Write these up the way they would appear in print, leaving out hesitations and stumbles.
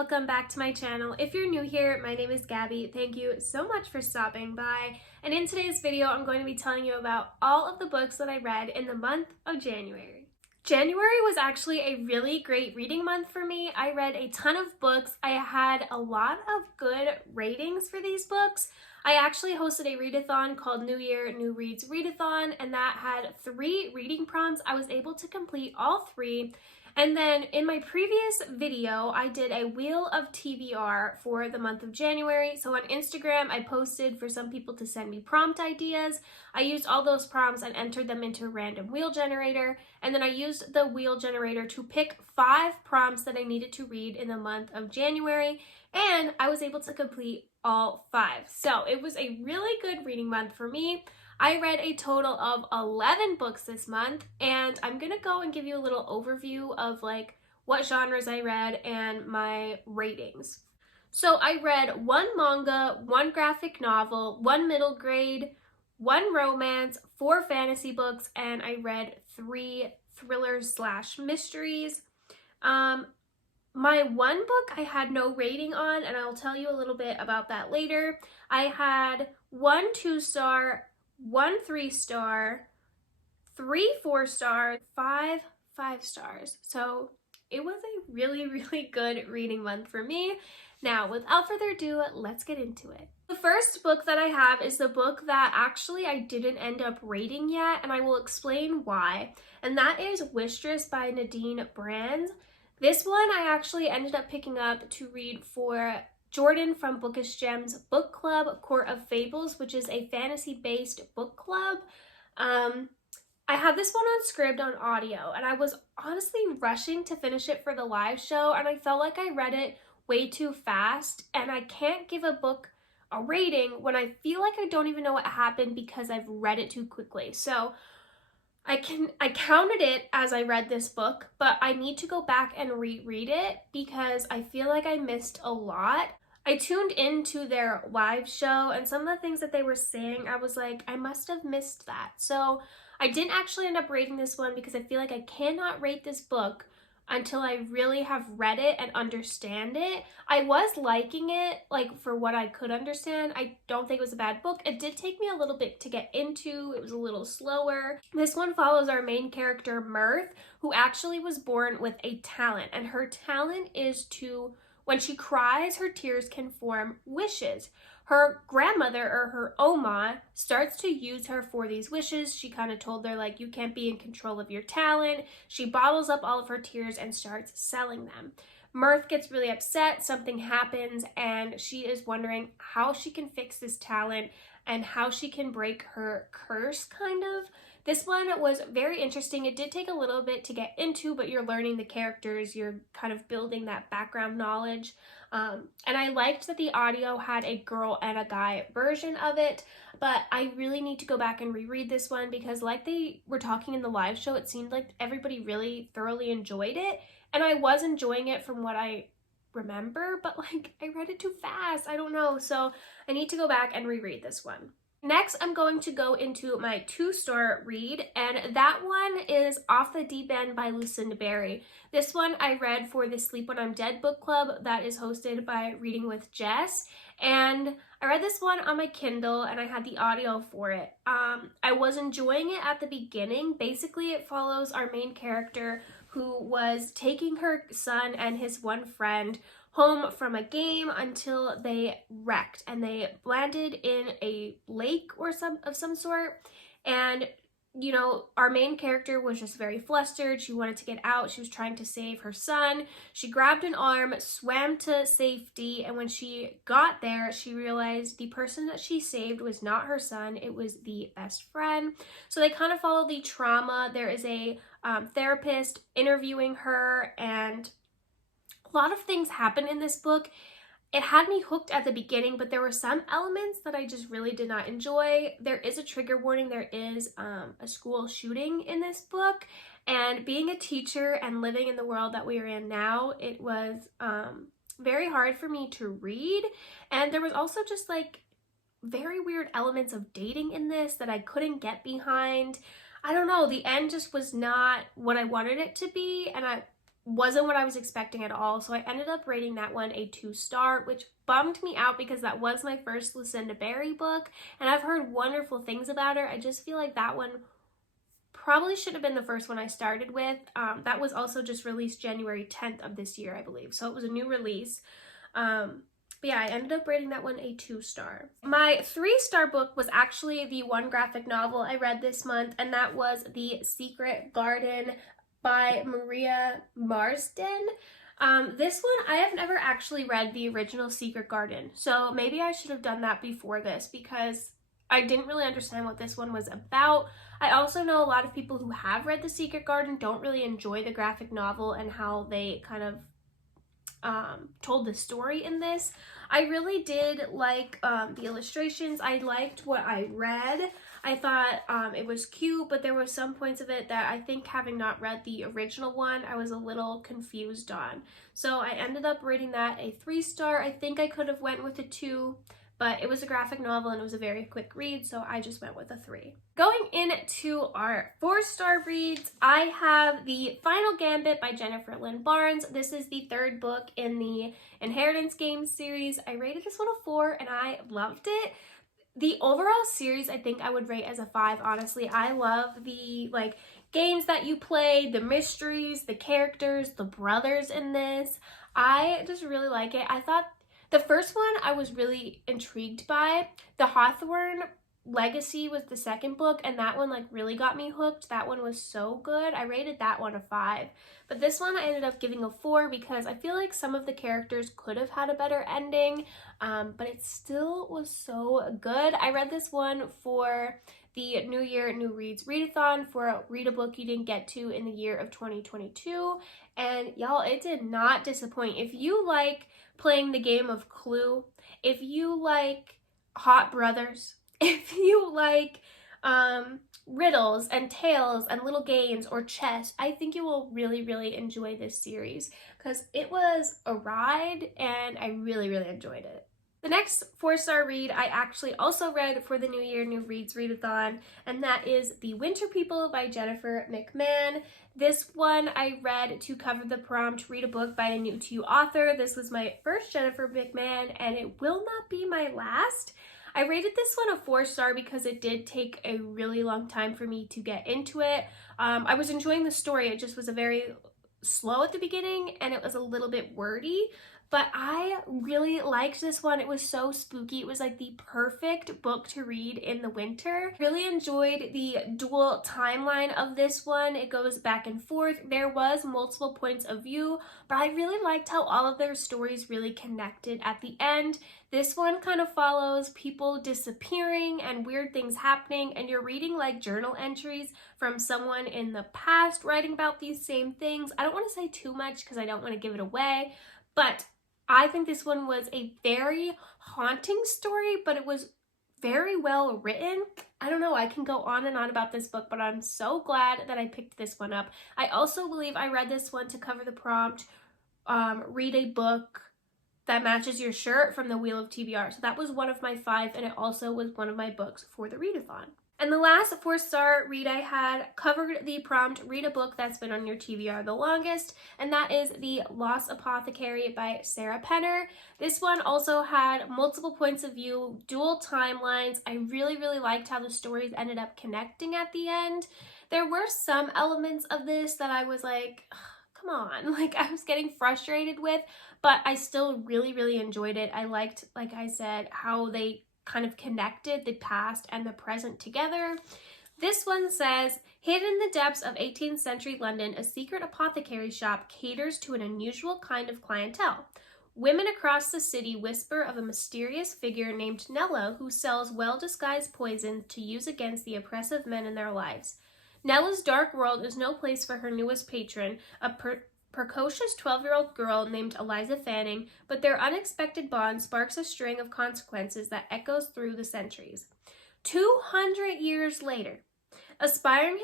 welcome back to my channel. If you're new here, my name is Gabby. Thank you so much for stopping by. And in today's video, I'm going to be telling you about all of the books that I read in the month of January. January was actually a really great reading month for me. I read a ton of books. I had a lot of good ratings for these books. I actually hosted a readathon called New Year New Reads Readathon, and that had 3 reading prompts. I was able to complete all 3. And then in my previous video, I did a wheel of TBR for the month of January. So on Instagram, I posted for some people to send me prompt ideas. I used all those prompts and entered them into a random wheel generator. And then I used the wheel generator to pick 5 prompts that I needed to read in the month of January. And I was able to complete all 5. So it was a really good reading month for me. I read a total of 11 books this month, and I'm gonna go and give you a little overview of like what genres I read and my ratings. So I read 1 manga, 1 graphic novel, 1 middle grade, 1 romance, 4 fantasy books, and I read 3 thrillers / mysteries. My 1 book I had no rating on, and I'll tell you a little bit about that later. I had 1 2-star, 1 3-star, 3 4-star, 5 5-stars. So it was a really good reading month for me. Now, without further ado, let's get into it. The first book that I have is the book that actually I didn't end up rating yet, and I will explain why. And that is WISHLIST by Nadine Brands. This one I actually ended up picking up to read for Jordan from Bookish Gems book club, Court of Fables, which is a fantasy-based book club. I had this one on Scribd on audio, and I was honestly rushing to finish it for the live show, and I felt like I read it way too fast, and I can't give a book a rating when I feel like I don't even know what happened because I've read it too quickly. So I counted it as I read this book, but I need to go back and reread it because I feel like I missed a lot. I tuned into their live show, and some of the things that they were saying, I was like, I must have missed that. So I didn't actually end up rating this one because I feel like I cannot rate this book until I really have read it and understand it. I was liking it, like, for what I could understand. I don't think it was a bad book. It did take me a little bit to get into. It was a little slower. This one follows our main character, Mirth, who actually was born with a talent, and her talent is to, when she cries, her tears can form wishes. Her grandmother, or her Oma, starts to use her for these wishes. She kind of told her, like, you can't be in control of your talent. She bottles up all of her tears and starts selling them. Mirth gets really upset, something happens, and she is wondering how she can fix this talent and how she can break her curse, kind of. This one was very interesting. It did take a little bit to get into, but you're learning the characters, you're kind of building that background knowledge. And I liked that the audio had a girl and a guy version of it, but I really need to go back and reread this one because, like they were talking in the live show, it seemed like everybody really thoroughly enjoyed it, and I was enjoying it from what I remember, but like I read it too fast. I don't know, so I need to go back and reread this one. Next, I'm going to go into my 2-star read, and that one is Off the Deep End by Lucinda Berry. This one I read for the Sleep When I'm Dead book club that is hosted by Reading with Jess, and I read this one on my Kindle, and I had the audio for it. I was enjoying it at the beginning. Basically, it follows our main character who was taking her son and his one friend home from a game until they wrecked, and they landed in a lake or some sort. And you know, our main character was just very flustered. She wanted to get out. She was trying to save her son. She grabbed an arm, swam to safety, and when she got there, she realized the person that she saved was not her son. It was the best friend. So they kind of follow the trauma. There is a therapist interviewing her, and a lot of things happen in this book. It had me hooked at the beginning, but there were some elements that I just really did not enjoy. There is a trigger warning. There is a school shooting in this book, and being a teacher and living in the world that we are in now, it was very hard for me to read. And there was also just like very weird elements of dating in this that I couldn't get behind. I don't know, the end just was not what I wanted it to be, and I wasn't what I was expecting at all. So I ended up rating that one a 2-star, which bummed me out because that was my first Lucinda Berry book, and I've heard wonderful things about her. I just feel like that one probably should have been the first one I started with. That was also just released January 10th of this year, I believe. So it was a new release. But yeah, I ended up rating that one a 2-star. My 3-star book was actually the one graphic novel I read this month, and that was The Secret Garden by Maria Marsden. This one, I have never actually read the original Secret Garden, so maybe I should have done that before this because I didn't really understand what this one was about. I also know a lot of people who have read The Secret Garden don't really enjoy the graphic novel and how they kind of told the story in this. I really did like the illustrations. I liked what I read. I thought it was cute, but there were some points of it that I think, having not read the original one, I was a little confused on. So I ended up rating that a 3-star. I think I could have went with a 2, but it was a graphic novel and it was a very quick read, so I just went with a 3. Going into our 4-star reads, I have The Final Gambit by Jennifer Lynn Barnes. This is the 3rd book in the Inheritance Games series. I rated this one a 4 and I loved it. The overall series I think I would rate as a 5, honestly. I love the games that you play, the mysteries, the characters, the brothers in this. I just really like it. I thought the first one I was really intrigued by. The Hawthorne Legacy was the 2nd book, and that one really got me hooked. That one was so good. I rated that one a 5. But this one I ended up giving a 4 because I feel like some of the characters could have had a better ending, but it still was so good. I read this one for the New Year, New Reads Readathon for Read a Book You Didn't Get to in the year of 2022, and y'all, it did not disappoint. If you like playing the game of Clue, if you like Hot Brothers, if you like riddles and tales and little games or chess, I think you will really, really enjoy this series because it was a ride and I really, really enjoyed it. The next 4-star read I actually also read for the New Year, New Reads Readathon, and that is The Winter People by Jennifer McMahon. This one I read to cover the prompt, read a book by a new to you author. This was my first Jennifer McMahon, and it will not be my last. I rated this one a 4-star because it did take a really long time for me to get into it. I was enjoying the story, it just was a very slow at the beginning and it was a little bit wordy. But I really liked this one. It was so spooky. It was the perfect book to read in the winter. Really enjoyed the dual timeline of this one. It goes back and forth. There was multiple points of view, but I really liked how all of their stories really connected at the end. This one kind of follows people disappearing and weird things happening, and you're reading journal entries from someone in the past writing about these same things. I don't want to say too much because I don't want to give it away, but I think this one was a very haunting story, but it was very well written. I don't know, I can go on and on about this book, but I'm so glad that I picked this one up. I also believe I read this one to cover the prompt, read a book that matches your shirt from the Wheel of TBR. So that was one of my 5, and it also was one of my books for the readathon. And the last 4-star read I had covered the prompt, read a book that's been on your TBR the longest, and that is The Lost Apothecary by Sarah Penner. This one also had multiple points of view, dual timelines. I really, really liked how the stories ended up connecting at the end. There were some elements of this that I was like, come on, I was getting frustrated with, but I still really, really enjoyed it. I liked, like I said, how they kind of connected the past and the present together. This one says, hidden in the depths of 18th century London, a secret apothecary shop caters to an unusual kind of clientele. Women across the city whisper of a mysterious figure named Nella who sells well-disguised poison to use against the oppressive men in their lives. Nella's dark world is no place for her newest patron, a precocious 12-year-old girl named Eliza Fanning, but their unexpected bond sparks a string of consequences that echoes through the centuries. 200 years later, aspiring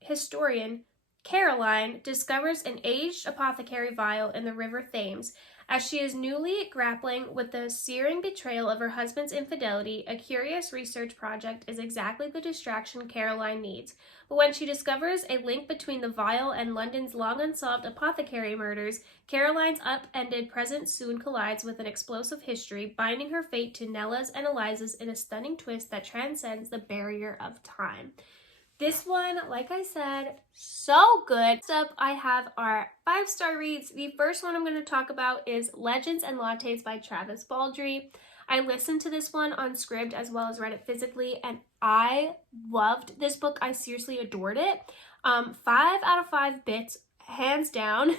historian Caroline discovers an aged apothecary vial in the River Thames. As she is newly grappling with the searing betrayal of her husband's infidelity, a curious research project is exactly the distraction Caroline needs. But when she discovers a link between the vial and London's long unsolved apothecary murders, Caroline's upended present soon collides with an explosive history, binding her fate to Nella's and Eliza's in a stunning twist that transcends the barrier of time. This one, like I said, so good. Next up, I have our 5-star reads. The first one I'm going to talk about is Legends and Lattes by Travis Baldree. I listened to this one on Scribd as well as read it physically, and I loved this book. I seriously adored it. 5 out of 5 bits, hands down.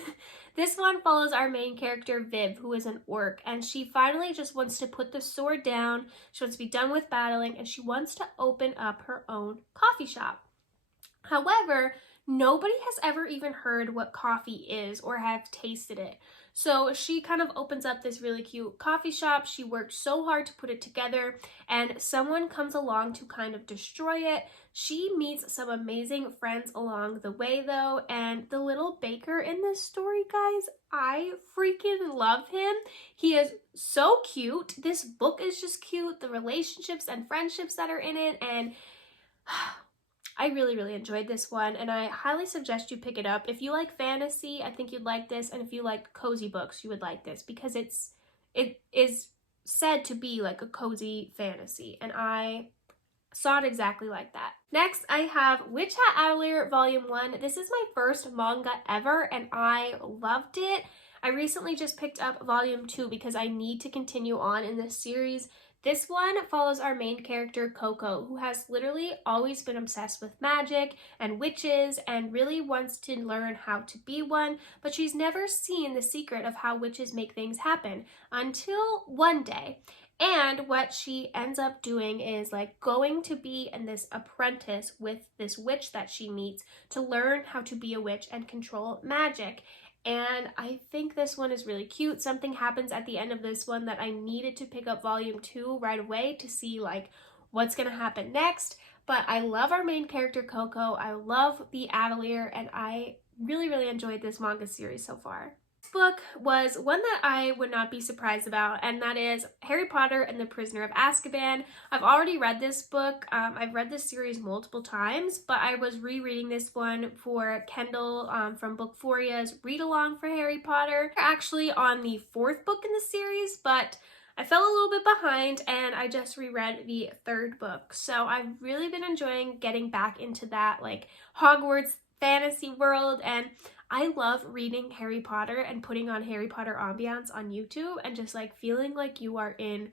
This one follows our main character, Viv, who is an orc, and she finally just wants to put the sword down. She wants to be done with battling, and she wants to open up her own coffee shop. However, nobody has ever even heard what coffee is or have tasted it. So she kind of opens up this really cute coffee shop. She worked so hard to put it together, and someone comes along to kind of destroy it. She meets some amazing friends along the way though, and the little baker in this story, guys, I freaking love him. He is so cute. This book is just cute. The relationships and friendships that are in it, and I really enjoyed this one, and I highly suggest you pick it up. If you like fantasy, I think you'd like this, and if you like cozy books, you would like this, because it is said to be like a cozy fantasy, and I saw it exactly like that. Next, I have Witch Hat Atelier Volume 1. This is my first manga ever, and I loved it. I recently just picked up Volume 2 because I need to continue on in this series. This one follows our main character, Coco, who has literally always been obsessed with magic and witches and really wants to learn how to be one, but she's never seen the secret of how witches make things happen until one day. And what she ends up doing is like going to be in this apprentice with this witch that she meets to learn how to be a witch and control magic. And I think this one is really cute. Something happens at the end of this one that I needed to pick up Volume 2 right away to see like what's gonna happen next. But I love our main character, Coco. I love the Atelier, and I really enjoyed this manga series so far. This book was one that I would not be surprised about, and that is Harry Potter and the Prisoner of Azkaban. I've already read this book. I've read this series multiple times, but I was rereading this one for Kendall from Bookphoria's read-along for Harry Potter. We're actually on the 4th book in the series, but I fell a little bit behind, and I just reread the 3rd book. So I've really been enjoying getting back into that like Hogwarts fantasy world, and I love reading Harry Potter and putting on Harry Potter ambiance on YouTube and just like feeling like you are in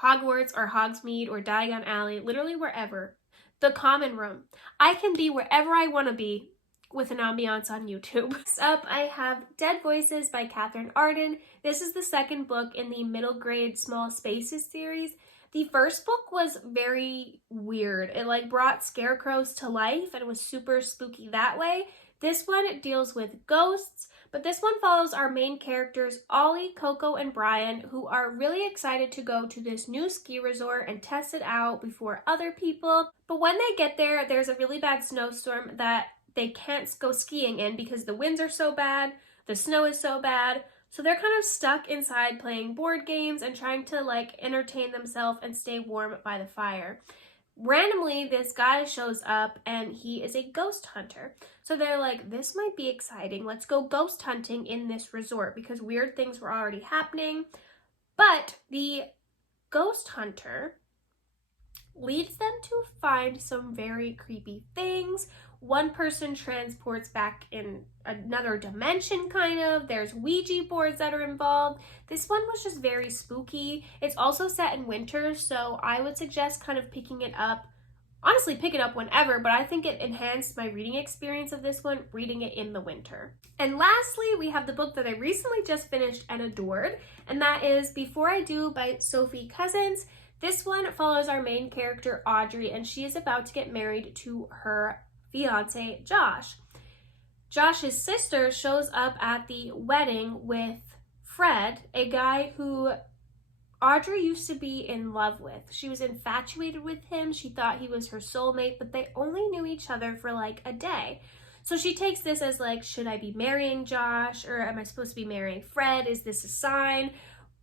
Hogwarts or Hogsmeade or Diagon Alley, literally wherever. The common room. I can be wherever I want to be with an ambiance on YouTube. Next up, I have Dead Voices by Catherine Arden. This is the 2nd book in the middle grade Small Spaces series. The first book was very weird. It like brought scarecrows to life and it was super spooky that way. This one deals with ghosts, but this one follows our main characters, Ollie, Coco, and Brian, who are really excited to go to this new ski resort and test it out before other people. But when they get there, there's a really bad snowstorm that they can't go skiing in because the winds are so bad, the snow is so bad. So they're kind of stuck inside playing board games and trying to like entertain themselves and stay warm by the fire. Randomly, this guy shows up and he is a ghost hunter. So they're like, this might be exciting. Let's go ghost hunting in this resort because weird things were already happening. But the ghost hunter leads them to find some very creepy things. One person transports back in another dimension, kind of. There's Ouija boards that are involved. This one was just very spooky. It's also set in winter, so I would suggest kind of picking it up. Honestly, pick it up whenever, but I think it enhanced my reading experience of this one, reading it in the winter. And lastly, we have the book that I recently just finished and adored, and that is Before I Do by Sophie Cousins. This one follows our main character, Audrey, and she is about to get married to her fiance, Josh. Josh's sister shows up at the wedding with Fred, a guy who Audrey used to be in love with. She was infatuated with him. She thought he was her soulmate, but they only knew each other for like a day. So she takes this as like, should I be marrying Josh, or am I supposed to be marrying Fred? Is this a sign?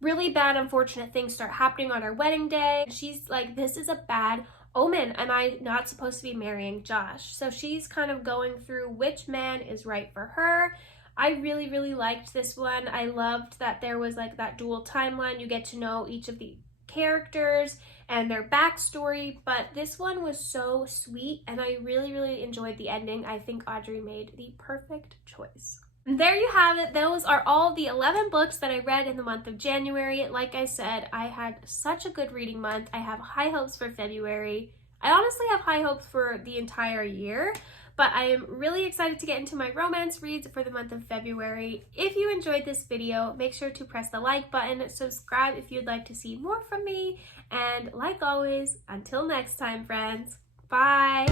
Really bad, unfortunate things start happening on our wedding day. She's like, this is a bad omen. Am I not supposed to be marrying Josh? So she's kind of going through which man is right for her. I really, really liked this one. I loved that there was like that dual timeline. You get to know each of the characters and their backstory, but this one was so sweet and I really, really enjoyed the ending. I think Audrey made the perfect choice. There you have it. Those are all the 11 books that I read in the month of January. Like I said, I had such a good reading month. I have high hopes for February. I honestly have high hopes for the entire year, but I am really excited to get into my romance reads for the month of February. If you enjoyed this video, make sure to press the like button, subscribe if you'd like to see more from me, and like always, until next time, friends, bye!